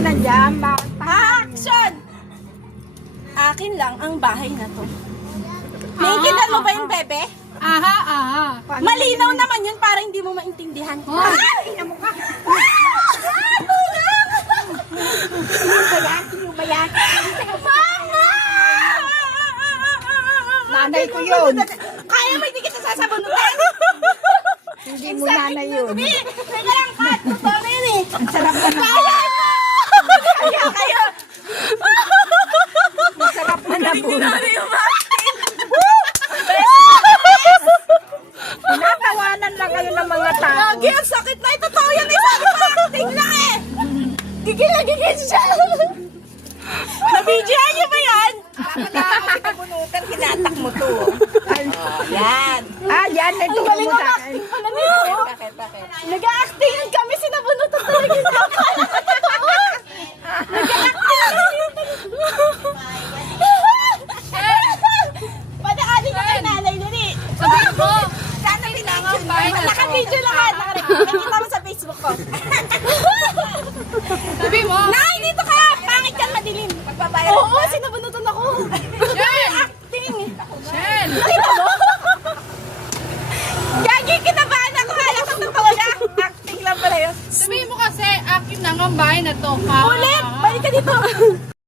nandiyan? Bakit? Action! Akin lang ang bahay na to. Naiintindihan mo ba yung bebe? Aha, aha. Malinaw naman yun para hindi mo maintindihan. Ina mo ka. Sino ba yan? Nanay ko yun. Kaya mo hindi kita sasabunutin? Hindi mo nanay yun. Teka lang, Kat. Totoo na yun eh. Ang sarap na na. Kaya kayo. Ang sarap na na po. Tinatawanan lang kayo ng mga tao. Lagi ang sakit na. Totoo yan eh. Sabi ko acting lang eh. Gigil na gigil siya. Nabidyohan niyo ba yan? Dapat ako sinabunutan, hinatak mo to. Yan. Ah, yan. Nagturo mo sa akin. Bakit? Nag-acting kami, sinabunutan talaga sa akin. Padaanin ka kay nanay nun eh. Sabihin mo, Sana pinangang bahay na to. Naka-video naman. Nakikita mo sa Facebook ko. sabihin mo. Nay, dito ka! Pangit yan, madilim. Pagbabayad. Oo, sinabunutan ako. Shen! Acting. Shen! Nakita mo? Gagi, kinabahan ako. Alam ko totoo na. Acting lang pala yun. Sabihin mo kasi, akin lang ang bahay na to. Ha? Ulit! Balik ka dito.